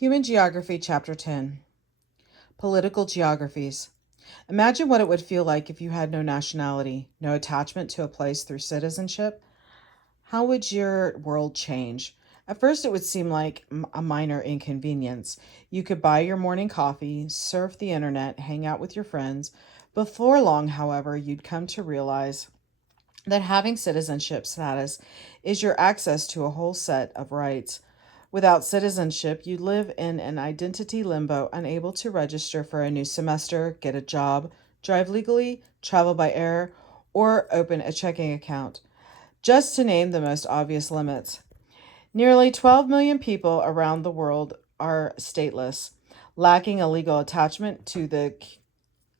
Human Geography, Chapter 10. Political Geographies. Imagine what it would feel like if you had no nationality, no attachment to a place through citizenship. How would your world change? At first, it would seem like a minor inconvenience. You could buy your morning coffee, surf the internet, hang out with your friends. Before long, however, you'd come to realize that having citizenship status is your access to a whole set of rights. Without citizenship, you live in an identity limbo, unable to register for a new semester, get a job, drive legally, travel by air, or open a checking account, just to name the most obvious limits. Nearly 12 million people around the world are stateless, lacking a legal attachment to the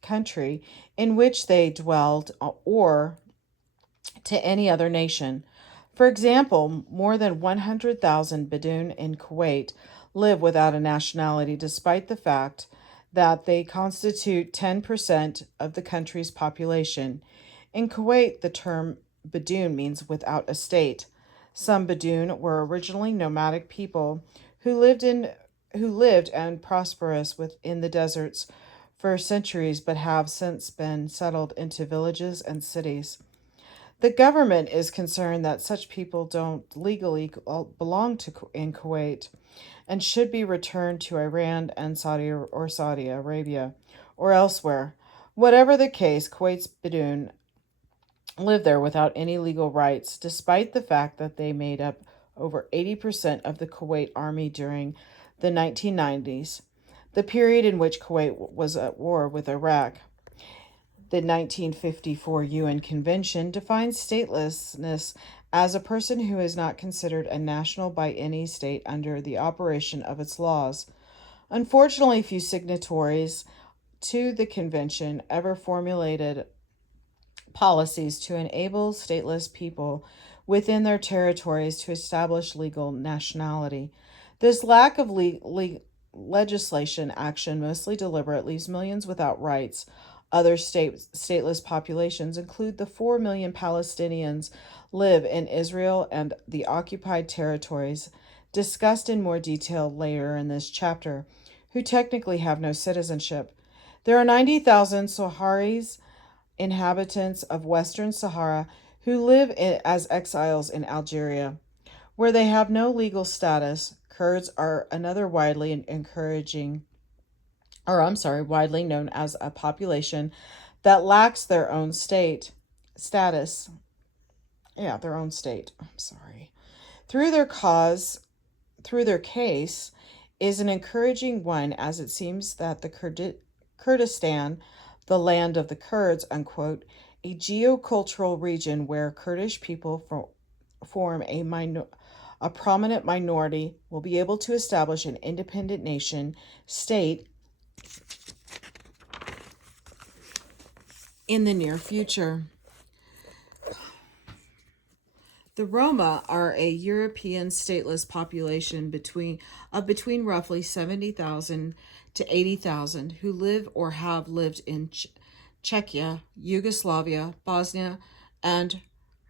country in which they dwelled or to any other nation. For example, more than 100,000 Bedouin in Kuwait live without a nationality despite the fact that they constitute 10% of the country's population. In Kuwait, the term Bedouin means without a state. Some Bedouin were originally nomadic people who lived and prosperous within the deserts for centuries but have since been settled into villages and cities. The government is concerned that such people don't legally belong in Kuwait and should be returned to Iran and Saudi Arabia or elsewhere. Whatever the case, Kuwait's Bedouin live there without any legal rights, despite the fact that they made up over 80% of the Kuwait army during the 1990s, the period in which Kuwait was at war with Iraq. The 1954 UN Convention defines statelessness as a person who is not considered a national by any state under the operation of its laws. Unfortunately, few signatories to the convention ever formulated policies to enable stateless people within their territories to establish legal nationality. This lack of legislation action, mostly deliberate, leaves millions without rights. Other stateless populations include the 4 million Palestinians live in Israel and the occupied territories, discussed in more detail later in this chapter, who technically have no citizenship. There are 90,000 Sahrawis, inhabitants of Western Sahara, who live as exiles in Algeria, where they have no legal status. Kurds are another widely known as a population that lacks their own state status. Yeah, their own state. I'm sorry. Through their cause, through their case, is an encouraging one, as it seems that the Kurdistan, the land of the Kurds, unquote, a geocultural region where Kurdish people form a prominent minority, will be able to establish an independent nation state in the near future. The Roma are a European stateless population between roughly 70,000 to 80,000 who live or have lived in Czechia, Yugoslavia, Bosnia and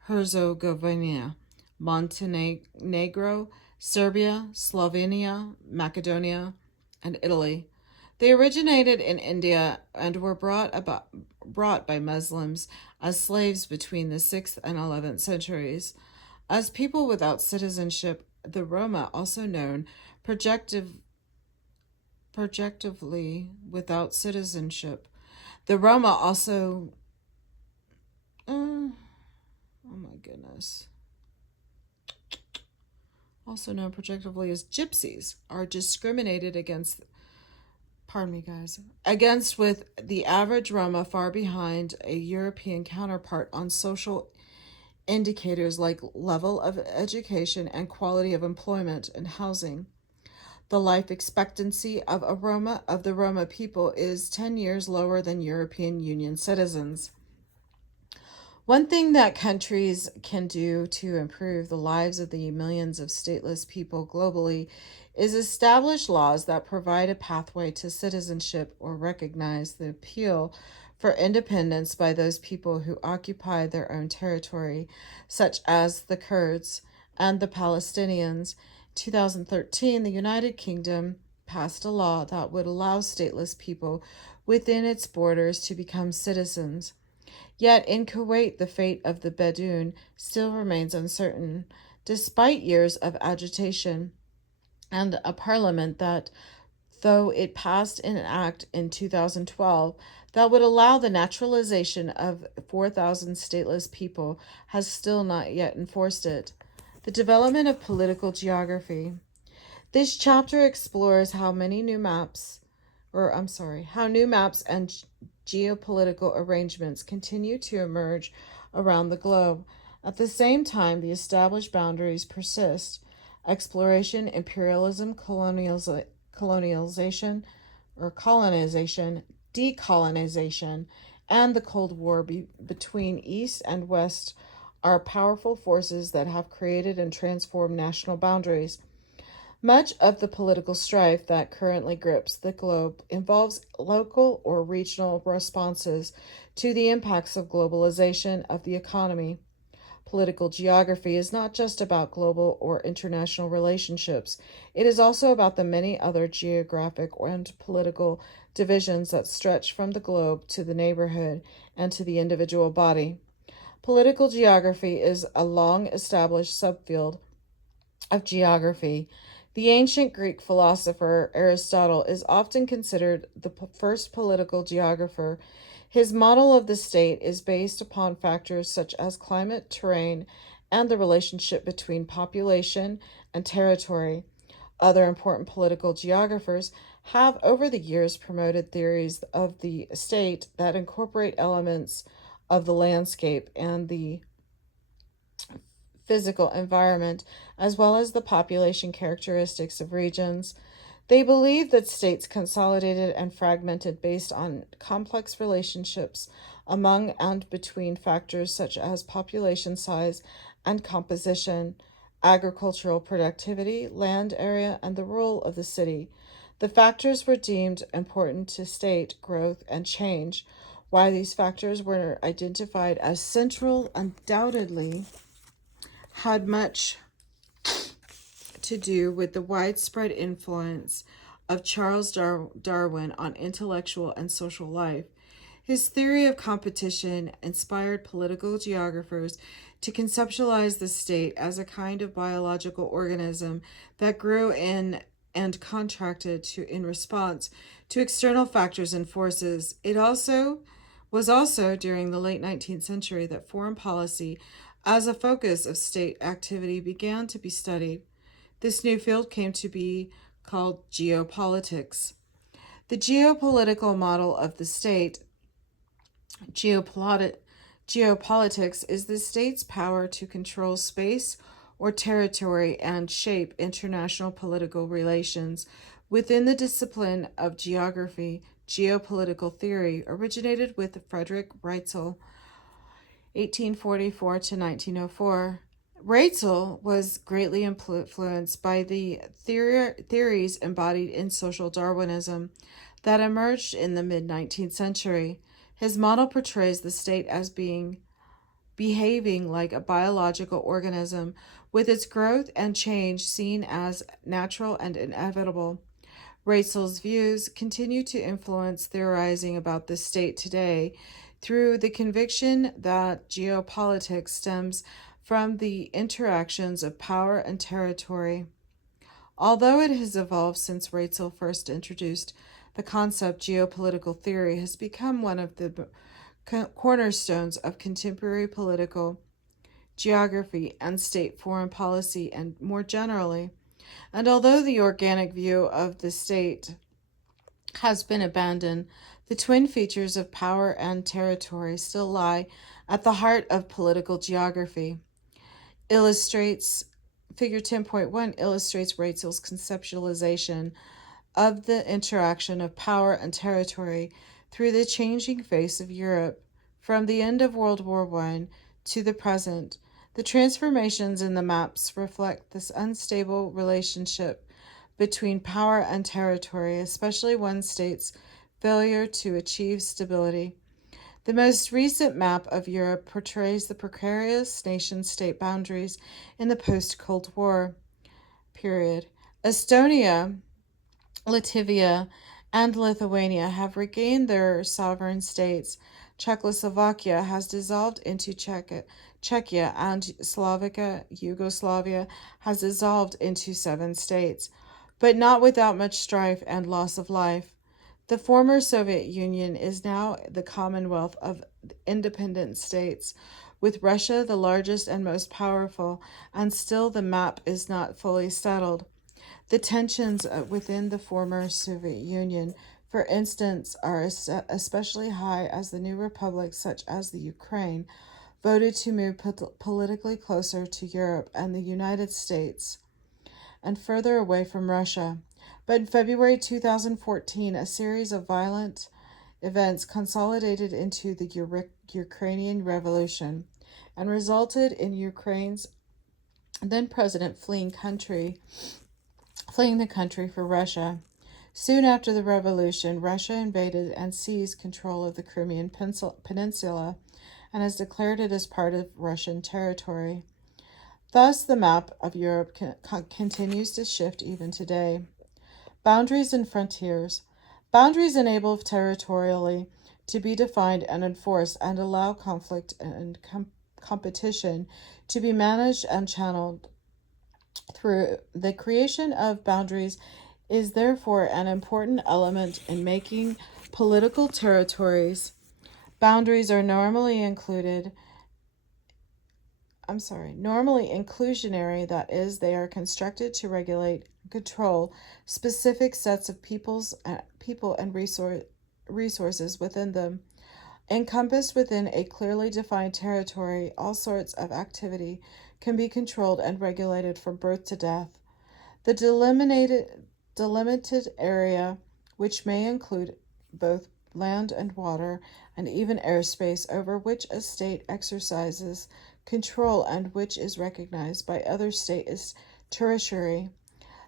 Herzegovina, Montenegro, Serbia, Slovenia, Macedonia, and Italy. They originated in India and were brought by Muslims as slaves between the 6th and 11th centuries. As people without citizenship, the Roma, also known projectively without citizenship, the Roma also, oh my goodness, also known projectively as gypsies, are discriminated against, pardon me guys, against, with the average Roma far behind a European counterpart on social indicators like level of education and quality of employment and housing. The life expectancy of the Roma people is 10 years lower than European Union citizens. One thing that countries can do to improve the lives of the millions of stateless people globally is establish laws that provide a pathway to citizenship or recognize the appeal for independence by those people who occupy their own territory, such as the Kurds and the Palestinians. 2013, the United Kingdom passed a law that would allow stateless people within its borders to become citizens. Yet in Kuwait, the fate of the Bedouin still remains uncertain, despite years of agitation and a parliament that, though it passed an act in 2012 that would allow the naturalization of 4,000 stateless people, has still not yet enforced it. The development of political geography. This chapter explores how new maps and geopolitical arrangements continue to emerge around the globe. At the same time, the established boundaries persist. Exploration, imperialism, colonization, decolonization, and the Cold War between East and West are powerful forces that have created and transformed national boundaries. Much of the political strife that currently grips the globe involves local or regional responses to the impacts of globalization of the economy. Political geography is not just about global or international relationships, it is also about the many other geographic and political divisions that stretch from the globe to the neighborhood and to the individual body. Political geography is a long established subfield of geography. The ancient Greek philosopher Aristotle is often considered the first political geographer. His model of the state is based upon factors such as climate, terrain, and the relationship between population and territory. Other important political geographers have over the years promoted theories of the state that incorporate elements of the landscape and the physical environment, as well as the population characteristics of regions. They believe that states consolidated and fragmented based on complex relationships among and between factors such as population size and composition, agricultural productivity, land area, and the role of the city. The factors were deemed important to state growth and change. Why these factors were identified as central undoubtedly had much to do with the widespread influence of Charles Darwin on intellectual and social life. His theory of competition inspired political geographers to conceptualize the state as a kind of biological organism that grew in and contracted in response to external factors and forces. It was also during the late 19th century that foreign policy as a focus of state activity began to be studied. This new field came to be called geopolitics. The geopolitical model of the state, geopolitics, is the state's power to control space or territory and shape international political relations. Within the discipline of geography, geopolitical theory originated with Frederick Reitzel, 1844 to 1904. Reitzel was greatly influenced by the theories embodied in social Darwinism that emerged in the mid-19th century. His model portrays the state as behaving like a biological organism, with its growth and change seen as natural and inevitable. Reitzel's views continue to influence theorizing about the state today through the conviction that geopolitics stems from the interactions of power and territory. Although it has evolved since Reitzel first introduced the concept, geopolitical theory has become one of the cornerstones of contemporary political geography and state foreign policy, and more generally. And although the organic view of the state has been abandoned, the twin features of power and territory still lie at the heart of political geography. Illustrates Figure 10.1 illustrates Reitzel's conceptualization of the interaction of power and territory through the changing face of Europe from the end of World War I to the present. The transformations in the maps reflect this unstable relationship between power and territory, especially one state's failure to achieve stability. The most recent map of Europe portrays the precarious nation-state boundaries in the post-Cold War period. Estonia Latvia, and Lithuania have regained their sovereign states. Czechoslovakia has dissolved into Czechia, and Slovakia, Yugoslavia, has dissolved into 7 states, but not without much strife and loss of life. The former Soviet Union is now the Commonwealth of Independent States, with Russia the largest and most powerful, and still the map is not fully settled. The tensions within the former Soviet Union, for instance, are especially high as the new republics, such as the Ukraine, voted to move politically closer to Europe and the United States and further away from Russia. But in February 2014, a series of violent events consolidated into the Ukrainian Revolution and resulted in Ukraine's then president fleeing the country for Russia. Soon after the revolution, Russia invaded and seized control of the Crimean Peninsula and has declared it as part of Russian territory. Thus, the map of Europe continues to shift even today. Boundaries and frontiers. Boundaries enable territorially to be defined and enforced and allow conflict and competition to be managed and channeled through the creation of boundaries is therefore an important element in making political territories. Boundaries are normally inclusionary, that is, they are constructed to regulate, control specific sets of people and resources within them. Encompassed within a clearly defined territory, all sorts of activity can be controlled and regulated from birth to death. The delimited area, which may include both land and water, and even airspace over which a state exercises control and which is recognized by other states, is territory.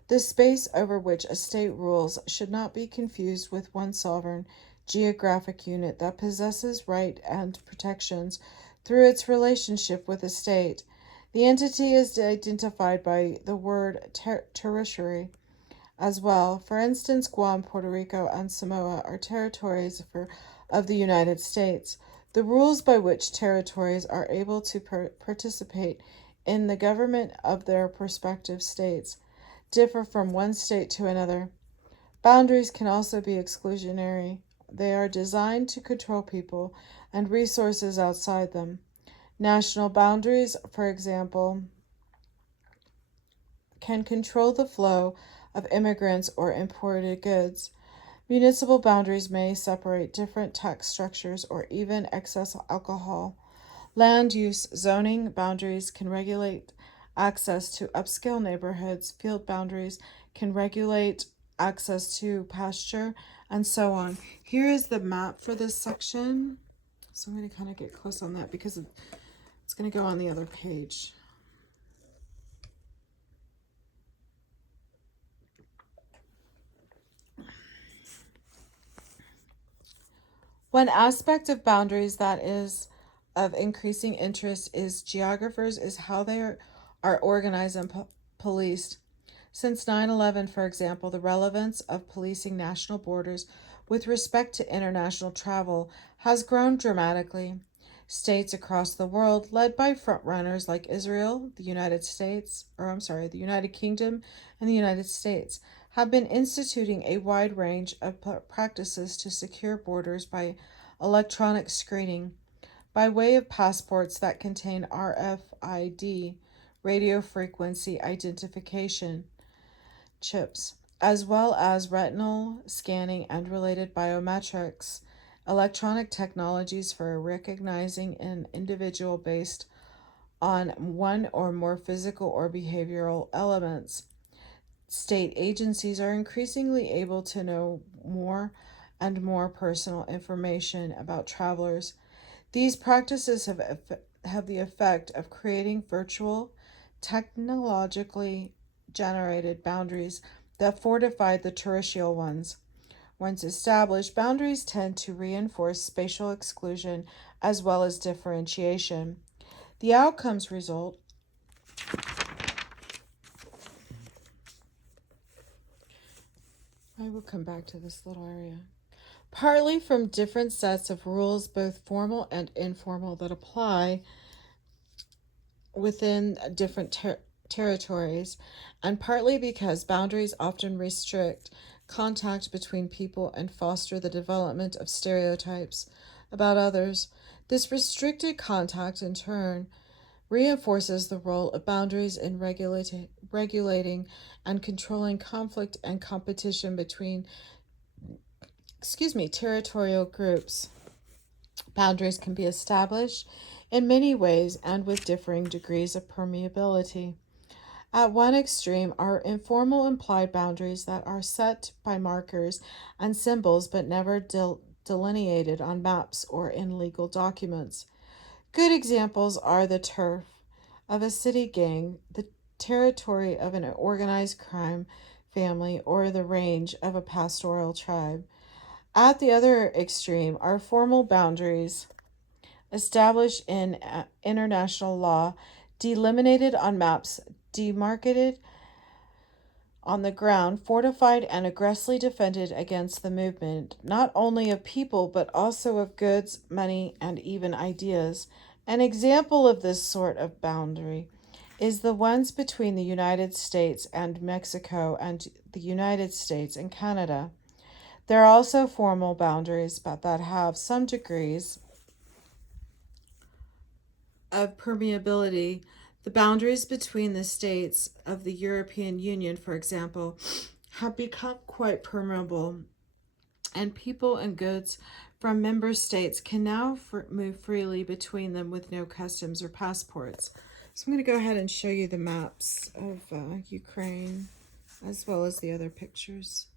The space over which a state rules should not be confused with one sovereign geographic unit that possesses rights and protections through its relationship with a state. The entity is identified by the word territory as well. For instance, Guam, Puerto Rico, and Samoa are territories of the United States. The rules by which territories are able to participate in the government of their respective states differ from one state to another. Boundaries can also be exclusionary. They are designed to control people and resources outside them. National boundaries, for example, can control the flow of immigrants or imported goods. Municipal boundaries may separate different tax structures or even excess alcohol. Land use zoning boundaries can regulate access to upscale neighborhoods. Field boundaries can regulate access to pasture, and so on. Here is the map for this section. So I'm going to kind of get close on that because it's going to go on the other page. One aspect of boundaries that is of increasing interest is geographers is how they are organized and policed. Since 9/11, for example, the relevance of policing national borders with respect to international travel has grown dramatically. States across the world, led by frontrunners like Israel, the the United Kingdom, and the United States, have been instituting a wide range of practices to secure borders by electronic screening, by way of passports that contain RFID, radio frequency identification chips, as well as retinal scanning and related biometrics, electronic technologies for recognizing an individual based on one or more physical or behavioral elements. State agencies are increasingly able to know more and more personal information about travelers. These practices have the effect of creating virtual, technologically generated boundaries that fortify the terrestrial ones. Once established, boundaries tend to reinforce spatial exclusion as well as differentiation. The outcomes result will come back to this little area. Partly from different sets of rules, both formal and informal, that apply within different territories, and partly because boundaries often restrict contact between people and foster the development of stereotypes about others. This restricted contact, in turn, reinforces the role of boundaries in regulating and controlling conflict and competition between territorial groups. Boundaries can be established in many ways and with differing degrees of permeability. At one extreme are informal implied boundaries that are set by markers and symbols but never delineated on maps or in legal documents. Good examples are the turf of a city gang, the territory of an organized crime family, or the range of a pastoral tribe. At the other extreme are formal boundaries established in international law, delimited on maps, demarcated on the ground, fortified and aggressively defended against the movement, not only of people, but also of goods, money, and even ideas. An example of this sort of boundary is the ones between the United States and Mexico and the United States and Canada. There are also formal boundaries, but that have some degrees of permeability. The boundaries between the states of the European Union, for example, have become quite permeable, and people and goods from member states can now move freely between them with no customs or passports. So I'm going to go ahead and show you the maps of Ukraine as well as the other pictures.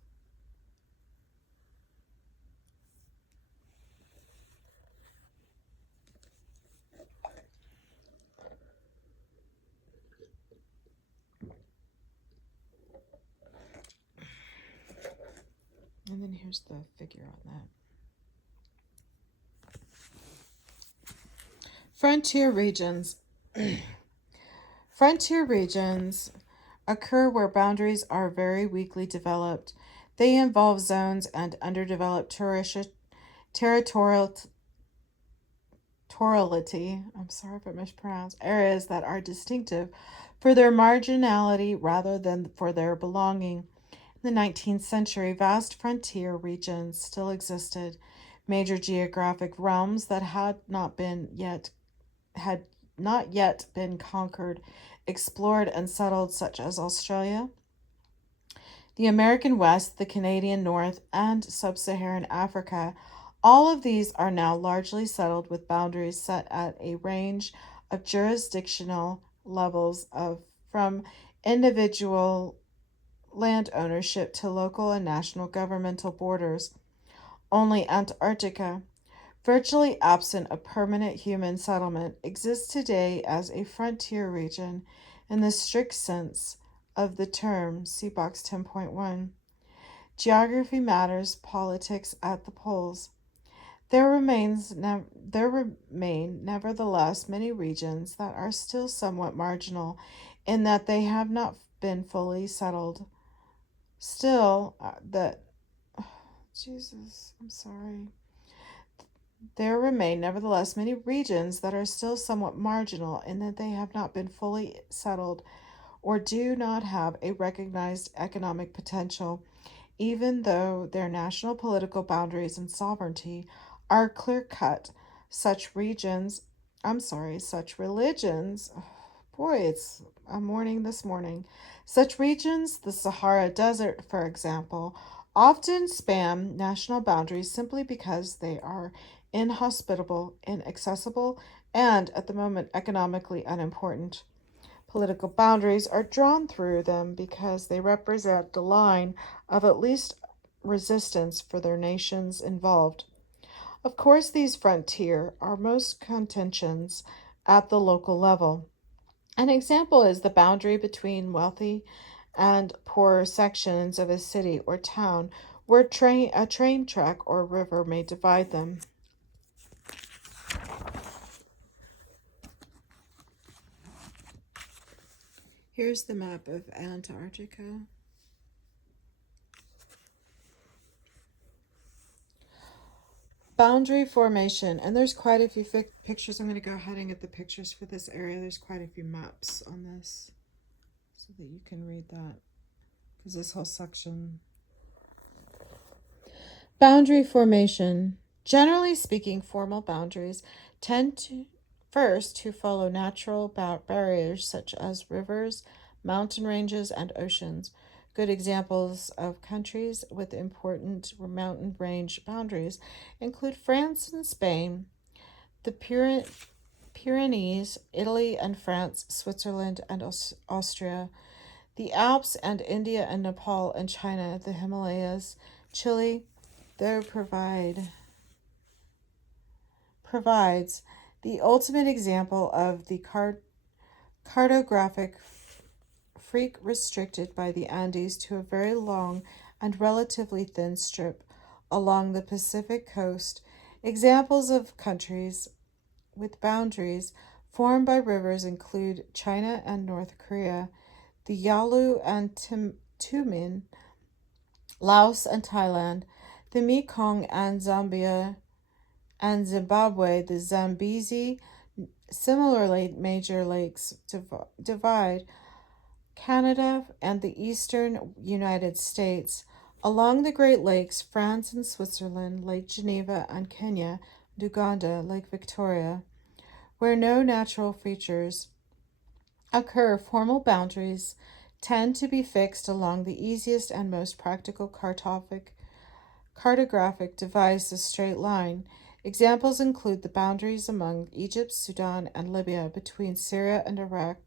And then here's the figure on that. Frontier regions. Frontier regions occur where boundaries are very weakly developed. They involve zones and underdeveloped territoriality, I'm sorry if I mispronounced, areas that are distinctive for their marginality rather than for their belonging. In the 19th century, vast frontier regions still existed, major geographic realms that had not yet been conquered, explored, and settled, such as Australia, the American West, the Canadian North, and sub-Saharan Africa. All of these are now largely settled with boundaries set at a range of jurisdictional levels from individual land ownership to local and national governmental borders. Only Antarctica, virtually absent of permanent human settlement, exists today as a frontier region in the strict sense of the term. See box 10.1. Geography matters, politics at the poles. There remain nevertheless many regions that are still somewhat marginal in that they have not been fully settled. Still, There remain nevertheless many regions that are still somewhat marginal in that they have not been fully settled or do not have a recognized economic potential, even though their national political boundaries and sovereignty are clear-cut. Such religions, I'm mourning this morning. Such regions, the Sahara Desert, for example, often span national boundaries simply because they are inhospitable, inaccessible, and, at the moment, economically unimportant. Political boundaries are drawn through them because they represent the line of at least resistance for their nations involved. Of course, these frontier are most contentions at the local level. An example is the boundary between wealthy and poorer sections of a city or town where a train track or river may divide them. Here's the map of Antarctica. Boundary formation. And there's quite a few pictures. I'm going to go ahead and get the pictures for this area. There's quite a few maps on this so that you can read that. Because this whole section. Boundary formation. Generally speaking, formal boundaries tend to first to follow natural barriers such as rivers, mountain ranges, and oceans. Good examples of countries with important mountain range boundaries include France and Spain, the Pyrenees, Italy and France, Switzerland and Austria, the Alps and India and Nepal and China, the Himalayas, Chile, though provides the ultimate example of the cartographic freak restricted by the Andes to a very long and relatively thin strip along the Pacific coast. Examples of countries with boundaries formed by rivers include China and North Korea, the Yalu and Tumen, Laos and Thailand, the Mekong and Zambia and Zimbabwe, the Zambezi. Similarly, major lakes divide Canada and the eastern United States. Along the Great Lakes, France and Switzerland, Lake Geneva and Kenya, and Uganda, Lake Victoria. Where no natural features occur, formal boundaries tend to be fixed along the easiest and most practical cartographic device, a straight line. Examples include the boundaries among Egypt, Sudan, and Libya, between Syria and Iraq,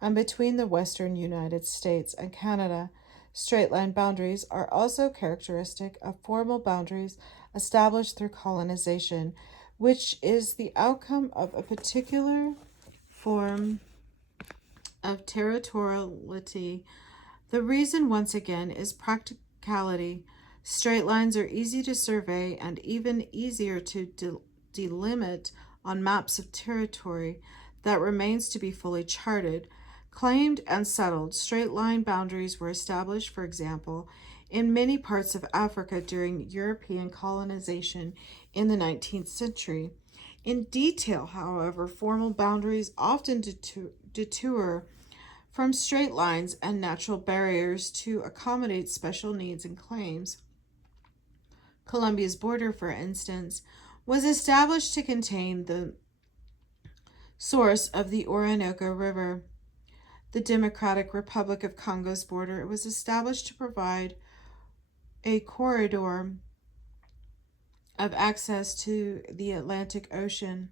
and between the western United States and Canada. Straight line boundaries are also characteristic of formal boundaries established through colonization, which is the outcome of a particular form of territoriality. The reason, once again, is practicality. Straight lines are easy to survey and even easier to delimit on maps of territory that remains to be fully charted. Claimed and settled straight line boundaries were established, for example, in many parts of Africa during European colonization in the 19th century. In detail, however, formal boundaries often detour from straight lines and natural barriers to accommodate special needs and claims. Colombia's border, for instance, was established to contain the source of the Orinoco River. The Democratic Republic of Congo's border was established to provide a corridor of access to the Atlantic Ocean.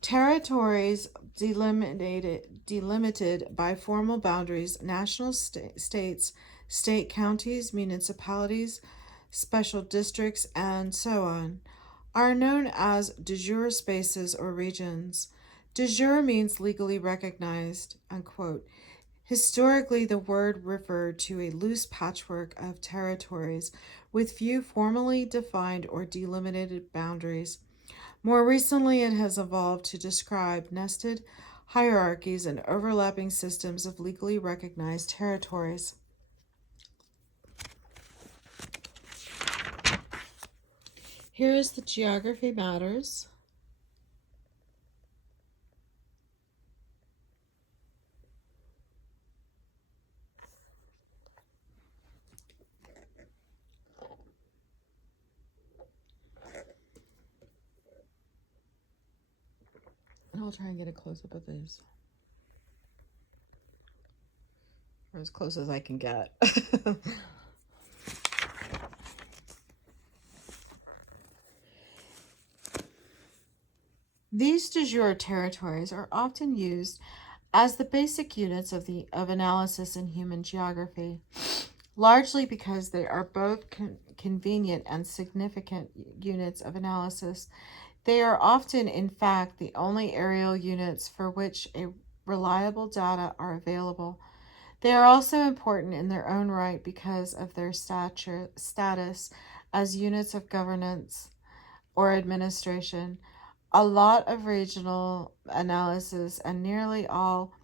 Territories delimited by formal boundaries, national states, state counties, municipalities, special districts, and so on, are known as de jure spaces or regions. De jure means legally recognized, unquote. Historically, the word referred to a loose patchwork of territories with few formally defined or delimited boundaries. More recently, it has evolved to describe nested hierarchies and overlapping systems of legally recognized territories. Here is the Geography Matters. I'll try and get a close-up of these. Or as close as I can get. These de jure territories are often used as the basic units of analysis in human geography, largely because they are both convenient and significant units of analysis. They are often, in fact, the only aerial units for which reliable data are available. They are also important in their own right because of their status as units of governance or administration. A lot of regional analysis and nearly all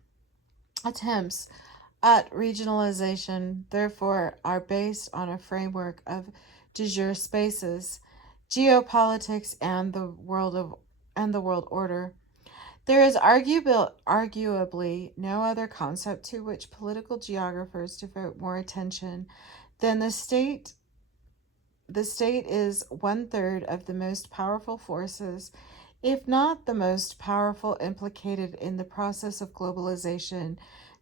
attempts at regionalization, therefore, are based on a framework of de jure spaces. geopolitics, and the world order. There is arguably no other concept to which political geographers devote more attention than the state. The state is one third of the most powerful forces, if not the most powerful, implicated in the process of globalization.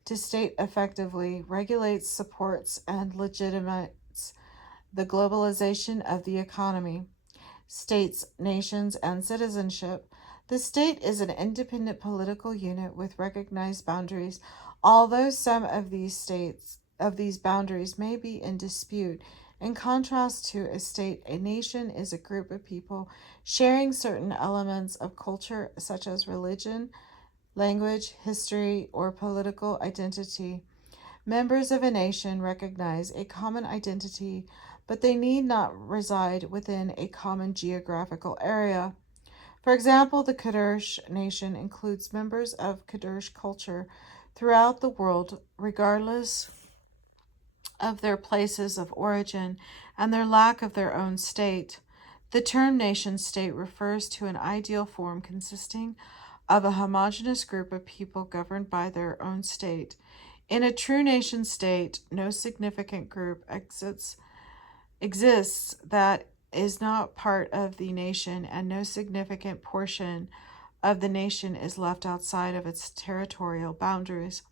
To state effectively regulates, supports, and legitimates the globalization of the economy, states, nations, and citizenship. The state is an independent political unit with recognized boundaries, although some of these boundaries may be in dispute. In contrast to a state, a nation is a group of people sharing certain elements of culture such as religion, language, history, or political identity. Members of a nation recognize a common identity, but they need not reside within a common geographical area. For example, the Kurdish nation includes members of Kurdish culture throughout the world, regardless of their places of origin and their lack of their own state. The term nation state refers to an ideal form consisting of a homogeneous group of people governed by their own state. In a true nation state, no significant group exists that is not part of the nation, and no significant portion of the nation is left outside of its territorial boundaries.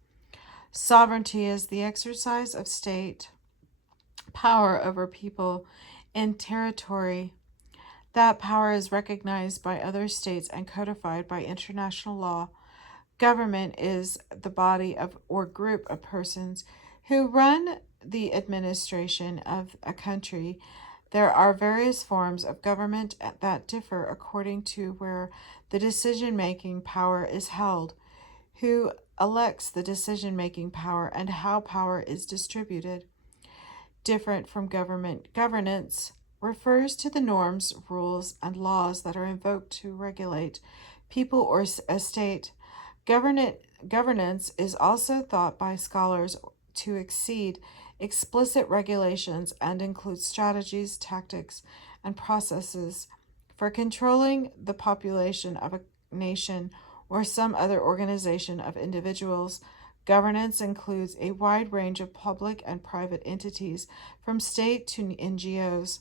Sovereignty is the exercise of state power over people in territory. That power is recognized by other states and codified by international law. Government is the body of or group of persons who run the administration of a country. There are various forms of government that differ according to where the decision making power is held, who elects the decision making power, and how power is distributed. Different from government governance refers to the norms, rules, and laws that are invoked to regulate people or a state. Governance is also thought by scholars to exceed explicit regulations and include strategies, tactics, and processes for controlling the population of a nation or some other organization of individuals. Governance includes a wide range of public and private entities, from state to NGOs.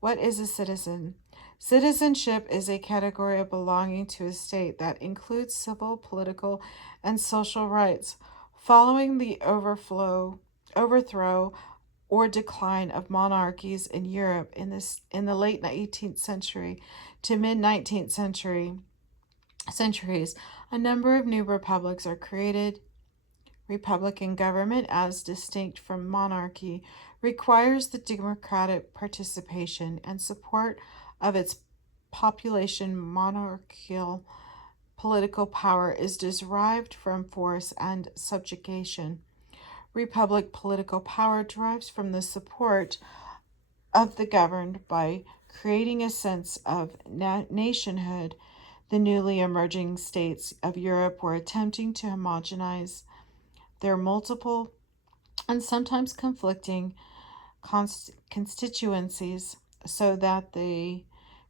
What is a citizen? Citizenship is a category of belonging to a state that includes civil, political, and social rights. Following the overthrow or decline of monarchies in Europe in the late 18th century to mid 19th centuries, a number of new republics are created. Republican government, as distinct from monarchy, requires the democratic participation and support of its population. Monarchical political power is derived from force and subjugation. Republic political power derives from the support of the governed by creating a sense of nationhood. The newly emerging states of Europe were attempting to homogenize their multiple and sometimes conflicting constituencies so that they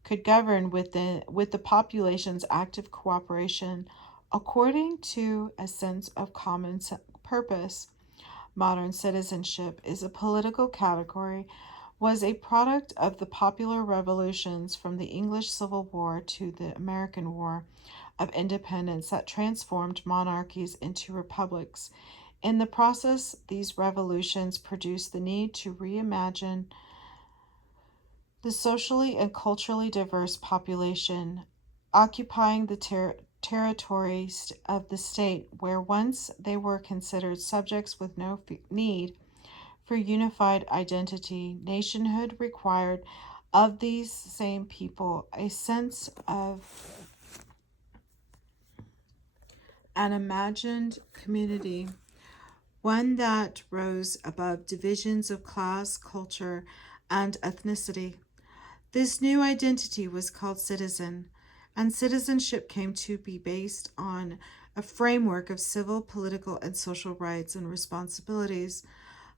could govern with the population's active cooperation according to a sense of common purpose. Modern citizenship is a political category, was a product of the popular revolutions from the English Civil War to the American War of Independence that transformed monarchies into republics. In the process, these revolutions produced the need to reimagine the socially and culturally diverse population occupying the territories of the state, where once they were considered subjects with no need for unified identity. Nationhood required of these same people a sense of an imagined community, one that rose above divisions of class, culture, and ethnicity. This new identity was called citizen, and citizenship came to be based on a framework of civil, political, and social rights and responsibilities.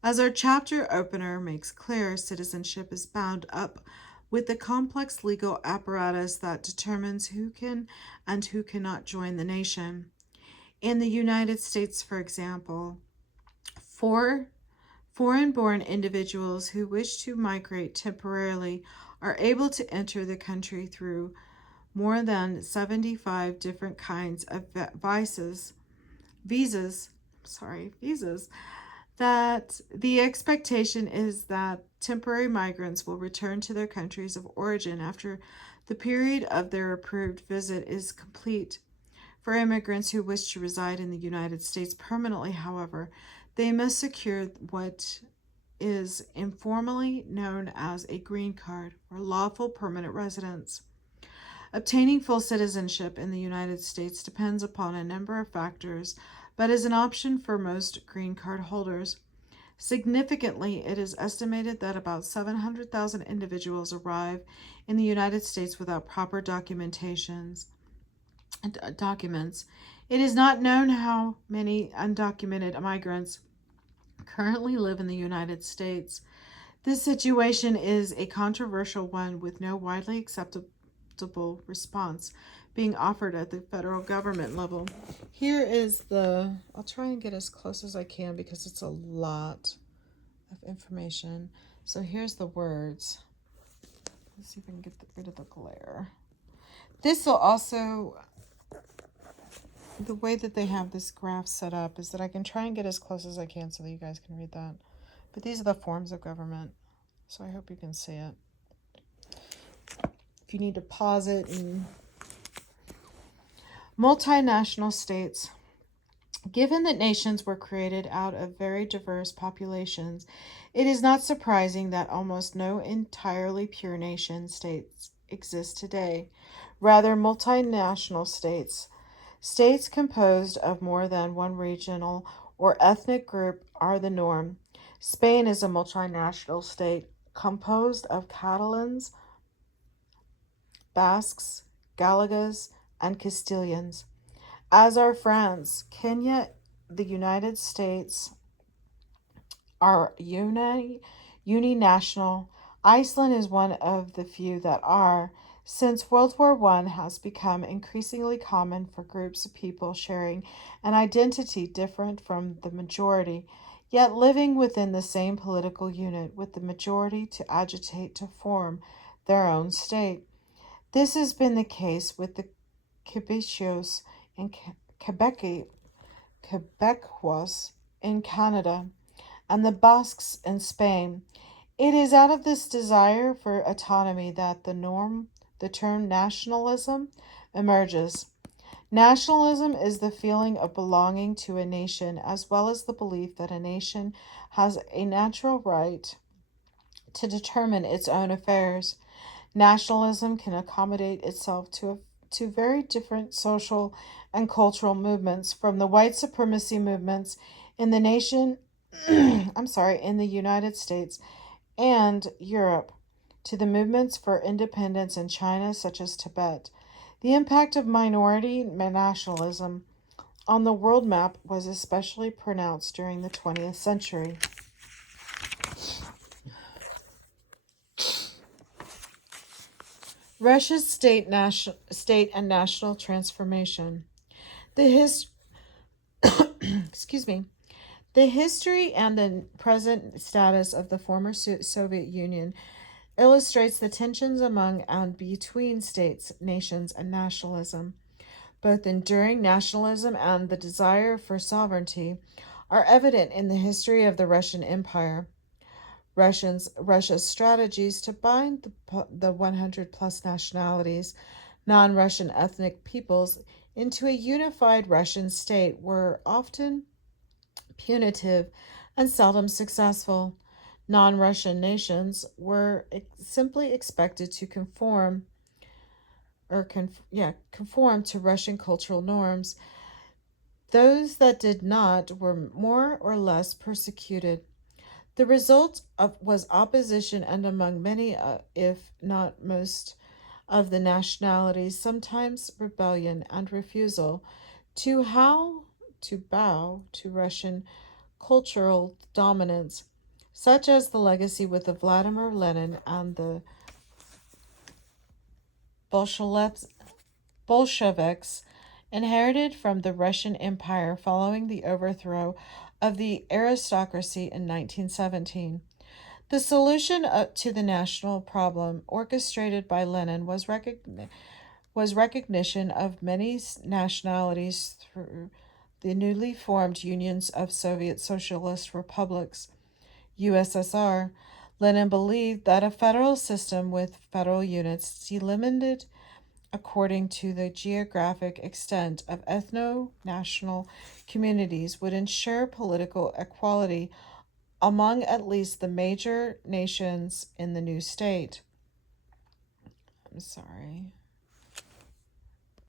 As our chapter opener makes clear, citizenship is bound up with the complex legal apparatus that determines who can and who cannot join the nation. In the United States, for example, for foreign-born individuals who wish to migrate temporarily are able to enter the country through more than 75 different kinds of visas, visas, that the expectation is that temporary migrants will return to their countries of origin after the period of their approved visit is complete. For immigrants who wish to reside in the United States permanently, however, they must secure what is informally known as a green card or lawful permanent residence. Obtaining full citizenship in the United States depends upon a number of factors, but is an option for most green card holders. Significantly, it is estimated that about 700,000 individuals arrive in the United States without proper documents. It is not known how many undocumented migrants currently live in the United States. This situation is a controversial one with no widely acceptable response being offered at the federal government level. Here is I'll try and get as close as I can because it's a lot of information. So here's the words. Let's see if I can get rid of the glare. This will also, the way that they have this graph set up is that I can try and get as close as I can so that you guys can read that. But these are the forms of government, so I hope you can see it. If you need to pause it. Multinational states. Given that nations were created out of very diverse populations, it is not surprising that almost no entirely pure nation states exist today. Rather, multinational states, states composed of more than one regional or ethnic group, are the norm. Spain is a multinational state composed of Catalans, Basques, Gallagos, and Castilians. As are France, Kenya, the United States are uninational. Iceland is one of the few that are. Since World War I has become increasingly common for groups of people sharing an identity different from the majority, yet living within the same political unit with the majority to agitate to form their own state. This has been the case with the Québécois in Quebecois in Canada and the Basques in Spain. It is out of this desire for autonomy that the term nationalism emerges. Nationalism is the feeling of belonging to a nation as well as the belief that a nation has a natural right to determine its own affairs. Nationalism can accommodate itself to very different social and cultural movements, from the white supremacy movements in the nation, in the United States and Europe, to the movements for independence in China, such as Tibet. The impact of minority nationalism on the world map was especially pronounced during the 20th century. Russia's state and national transformation. Excuse me. The history and the present status of the former Soviet Union illustrates the tensions among and between states, nations, and nationalism. Both enduring nationalism and the desire for sovereignty are evident in the history of the Russian Empire. Russia's strategies to bind the 100 plus nationalities, non-Russian ethnic peoples, into a unified Russian state were often punitive and seldom successful. Non-Russian nations were simply expected to conform to Russian cultural norms. Those that did not were more or less persecuted. The result was opposition, and among many, if not most, of the nationalities, sometimes rebellion and refusal to bow to Russian cultural dominance, such as the legacy with the Vladimir Lenin and the Bolsheviks inherited from the Russian Empire following the overthrow of the aristocracy in 1917. The solution to the national problem orchestrated by Lenin was recognition of many nationalities through the newly formed unions of Soviet Socialist Republics, USSR. Lenin believed that a federal system with federal units delimited according to the geographic extent of ethno-national communities would ensure political equality among at least the major nations in the new state. I'm sorry.